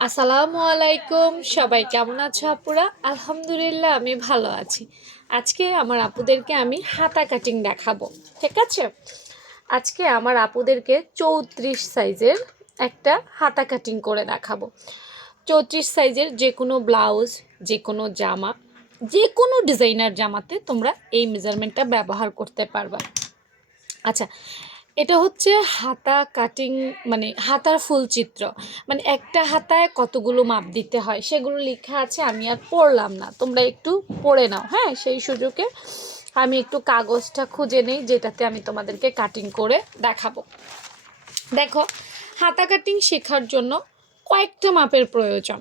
আসসালামু আলাইকুম, সবাই কেমন আছো আপুরা? আলহামদুলিল্লাহ আমি ভালো আছি। আজকে আমার আপুদেরকে আমি হাতা কাটিং দেখাবো। ঠিক আছে, আজকে আমার আপুদেরকে 34 সাইজের একটা হাতা কাটিং করে দেখাবো। 34 সাইজের যে কোনো ব্লাউজ, যে কোনো জামা, যে কোনো ডিজাইনার জামাতে তোমরা এই মেজারমেন্টটা ব্যবহার করতে পারবা। আচ্ছা, এটা হচ্ছে হাতা কাটিং, মানে হাতার ফুল চিত্র, মানে একটা হাতায় কতগুলো মাপ দিতে হয় সেগুলো লেখা আছে। আমি আর পড়লাম না, তোমরা একটু পড়ে নাও। হ্যাঁ, সেই সুযোগে আমি একটু কাগজটা খুঁজে নেই যেটাতে আমি তোমাদেরকে কাটিং করে দেখাবো। দেখো, হাতা কাটিং শেখার জন্য কয়েকটা মাপের প্রয়োজন।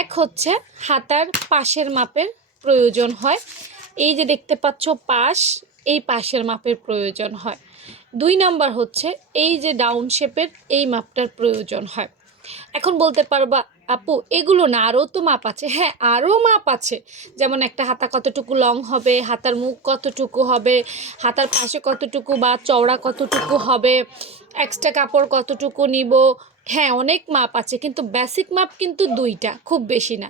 এক হচ্ছে হাতার পাশের মাপের প্রয়োজন হয়, এই যে দেখতে পাচ্ছ পাশ, এই পাশের মাপের প্রয়োজন হয়। 2 নাম্বার হচ্ছে এই যে ডাউন শেপের এই মাপটার প্রয়োজন হয়। এখন বলতে পারবা আপু এগুলো না আরও তো মাপ আছে। হ্যাঁ, আরও মাপ আছে, যেমন একটা হাতা কতটুকু লং হবে, হাতার মুখ কতটুকু হবে, হাতার পাশে কতটুকু বা চওড়া কতটুকু হবে, এক্সট্রা কাপড় কতটুকু নিব। হ্যাঁ, অনেক মাপ আছে, কিন্তু বেসিক মাপ কিন্তু দুইটা, খুব বেশি না।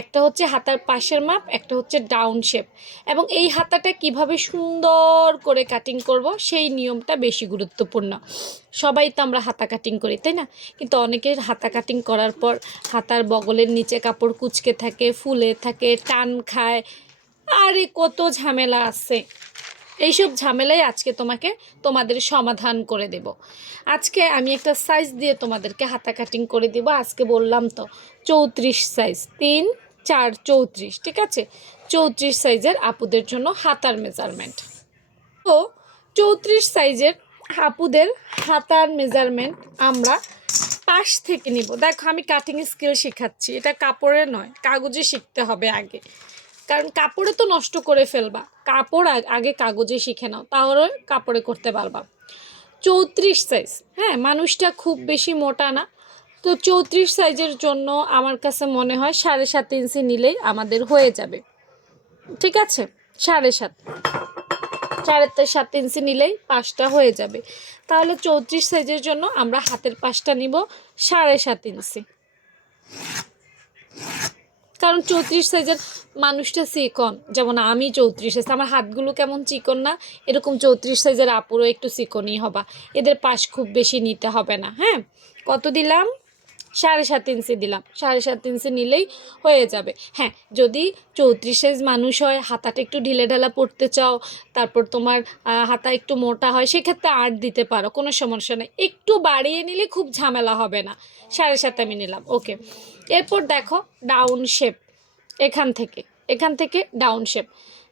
একটা হচ্ছে হাতার পাশের মাপ, একটা হচ্ছে ডাউন শেপ। এবং এই হাতাটা কিভাবে সুন্দর করে কাটিং করব সেই নিয়মটা বেশি গুরুত্বপূর্ণ। সবাই তো আমরা হাতা কাটিং করি, তাই না? কিন্তু অনেকের হাতা কাটিং করার পর হাতার বগলের নিচে কাপড় কুঁচকে থাকে, ফুলে থাকে, টান খায়, আরে কত ঝামেলা আছে। এইসব ঝামেলাই আজকে তোমাদের সমাধান করে দেব। আজকে আমি একটা সাইজ দিয়ে তোমাদেরকে হাতা কাটিং করে দেব। আজকে বললাম তো 34 সাইজ, 3 4 34, ঠিক আছে? 34 সাইজের আপুদের জন্য হাতার মেজারমেন্ট। তো 34 সাইজের আপুদের হাতার মেজারমেন্ট আমরা পাশ থেকে নিব। দেখো, আমি কাটিং স্কিল শেখাচ্ছি, এটা কাপড়ে নয়, কাগজে শিখতে হবে আগে। কারণ কাপড়ে তো নষ্ট করে ফেলবা, কাপড় আগে কাগজে শিখে নাও, তাহলে কাপড়ে করতে পারবা। 34 সাইজ, হ্যাঁ, মানুষটা খুব বেশি মোটা না। তো 34 সাইজের জন্য আমার কাছে মনে হয় 7.5 ইঞ্চি নিলেই আমাদের হয়ে যাবে। ঠিক আছে, 7.5, 7.5 ইঞ্চি নিলেই পাশটা হয়ে যাবে। তাহলে 34 সাইজের জন্য আমরা হাতের পাশটা নিব 7.5 ইঞ্চি। কারণ 34 সাইজের মানুষটা চিকন, যেমন আমি 34 সাইজ, আমার হাতগুলো কেমন চিকন না, এরকম 34 সাইজের আপুরও একটু চিকনই হবা। এদের পাশ খুব বেশি নিতে হবে না। হ্যাঁ, কত দিলাম? 7.5 ইঞ্চি দিলাম। 7.5 ইঞ্চি নিলেই হয়ে যাবে। হ্যাঁ, যদি 34 সাইজ মানুষ হয়, হাতাটা একটু ঢিলে ঢালা পড়তে চাও, তারপর তোমার হাতা একটু মোটা হয়, সেক্ষেত্রে 8 দিতে পারো, কোনো সমস্যা নেই। একটু বাড়িয়ে নিলে খুব ঝামেলা হবে না। 7.5 আমি নিলাম, ওকে। এরপর দেখো ডাউন শেপ, এখান থেকে ডাউন শেপ।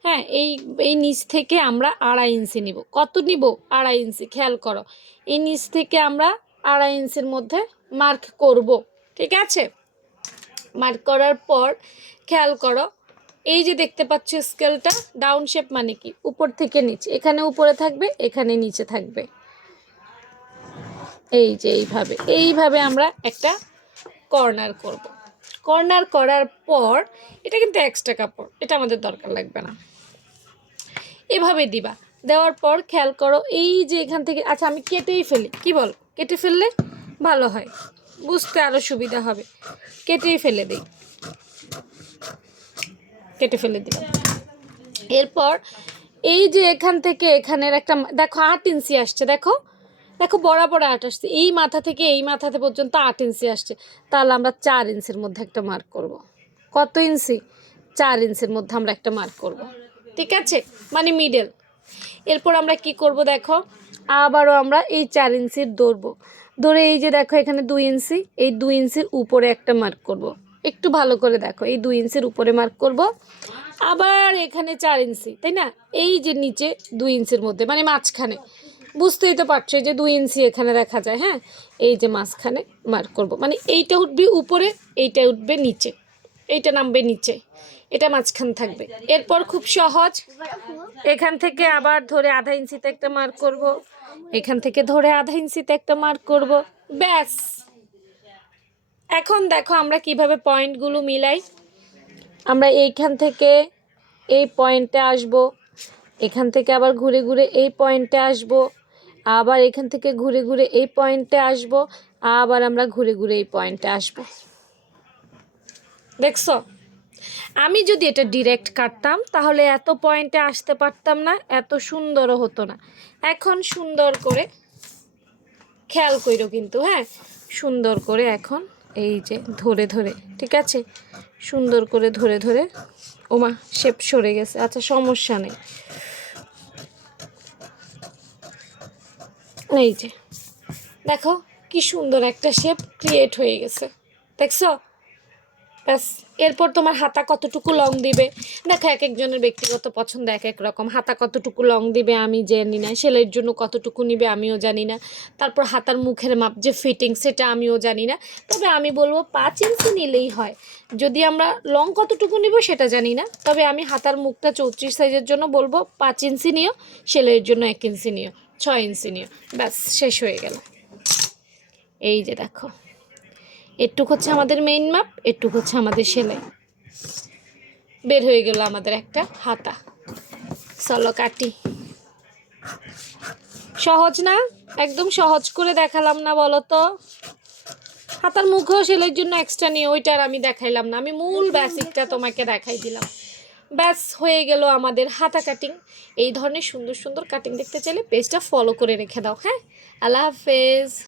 হ্যাঁ, এই এই নিচ থেকে আমরা 2.5 ইঞ্চি নিব। কত নিব? 2.5 ইঞ্চি। খেয়াল করো, এই নিচ থেকে আমরা 2.5 ইঞ্চির মধ্যে মার্ক করব। ঠিক আছে, মার্ক করার পর খেয়াল করো, এই যে দেখতে পাচ্ছ স্কেলটা, ডাউন শেপ মানে কি? উপর থেকে নিচে, এখানে উপরে থাকবে, এখানে নিচে থাকবে। এই যে এইভাবে আমরা একটা কর্নার করব। কর্নার করার পর এটা কিন্তু এক্সট্রা কাপড়, এটা আমাদের দরকার লাগবে না। এভাবে দিবা, দেওয়ার পর খেয়াল করো এই যে এখান থেকে, আচ্ছা আমি কেটেই ফেলি, কি বল? কেটে ফেললে ভালো হয়, বুঝতে আরও সুবিধা হবে। কেটেই ফেলে দিই, কেটে ফেলে দিলাম। এরপর এই যে এখান থেকে এখানের একটা, দেখো 8 ইঞ্চি আসছে, দেখো দেখো বরাবর 8 আসছে, এই মাথা থেকে এই মাথাতে পর্যন্ত 8 ইঞ্চি আসছে। তাহলে আমরা 4 ইঞ্চির মধ্যে একটা মার্ক করব। কত ইঞ্চি? 4 ইঞ্চির মধ্যে আমরা একটা মার্ক করব। ঠিক আছে, মানে মিডল। এরপর আমরা কি করব? দেখো, আবারও আমরা এই 4 ইঞ্চির ধরবো, ধরে এই যে দেখো এখানে 2 ইঞ্চি, এই 2 ইঞ্চির উপরে একটা মার্ক করব। একটু ভালো করে দেখো, এই 2 ইঞ্চির উপরে মার্ক করব। আবার এখানে 4 ইঞ্চি, তাই না? এই যে নিচে 2 ইঞ্চির মধ্যে, মানে মাঝখানে, বুঝতেই তো পারছো যে 2 ইঞ্চি এখানে দেখা যায়। হ্যাঁ, এই যে মাঝখানে মার্ক করব, মানে এইটা উঠবে উপরে, এইটা উঠবে নিচে, এইটা নামবে নিচে, এটা মাঝখান থাকবে। এরপর খুব সহজ, এখান থেকে আবার ধরে 1/2 ইঞ্চিতে একটা মার্ক করব, এখান থেকে ধরে 1/2 ইঞ্চিতে একটা মার্ক করব, ব্যাস। এখন দেখো আমরা কিভাবে পয়েন্টগুলো মিলাই। আমরা এইখান থেকে এই পয়েন্টে আসব, এখান থেকে আবার ঘুরে ঘুরে এই পয়েন্টে আসব, আবার এখান থেকে ঘুরে ঘুরে এই পয়েন্টে আসব, আবার আমরা ঘুরে ঘুরে এই পয়েন্টে আসব। দেখছো, আমি যদি এটা ডিরেক্ট কাটতাম তাহলে এত পয়েন্টে আসতে পারতাম না, এত সুন্দরও হতো না। এখন সুন্দর করে খেয়াল কইরো কিন্তু, হ্যাঁ, সুন্দর করে এখন এই যে ধরে ধরে, ঠিক আছে, সুন্দর করে ধরে ধরে, ওমা শেপ সরে গেছে, আচ্ছা সমস্যা নেই। এই যে দেখো কি সুন্দর একটা শেপ ক্রিয়েট হয়ে গেছে, দেখছো? ব্যাস, এরপর তোমার হাতা কতটুকু লং দিবে দেখো, এক একজনের ব্যক্তিগত পছন্দ এক এক রকম। হাতা কতটুকু লং দিবে আমি জানি না, সেলাইয়ের জন্য কতটুকু নিবে আমিও জানি না, তারপর হাতার মুখের মাপ যে ফিটিং সেটা আমিও জানি না। তবে আমি বলবো 5 ইঞ্চি নিলেই হয়। যদি আমরা লং কতটুকু নিব সেটা জানি না, তবে আমি হাতার মুখটা 34 সাইজের জন্য বলবো 5 ইঞ্চি নিও, সেলাইয়ের জন্য 1 ইঞ্চি নিও, 6 ইঞ্চি নিও, ব্যাস শেষ হয়ে গেল। এই যে দেখো, এটুক হচ্ছে আমাদের মেইন মাপ, এটুক হচ্ছে আমাদের সেলাই, বের হয়ে গেল আমাদের একটা হাতা। চলো কাটি। সহজ না? একদম সহজ করে দেখালাম না বলো তো? হাতার মুখেও সেলাইয়ের জন্য এক্সট্রা নিয়ে ওইটা আর আমি দেখাইলাম না, আমি মূল বেসিকটা তোমাকে দেখাই দিলাম। ব্যাস হয়ে গেল আমাদের হাতা কাটিং। এই ধরনের সুন্দর সুন্দর কাটিং দেখতে চাইলে পেজটা ফলো করে রেখে দাও, হ্যাঁ। আল্লাহ হাফেজ।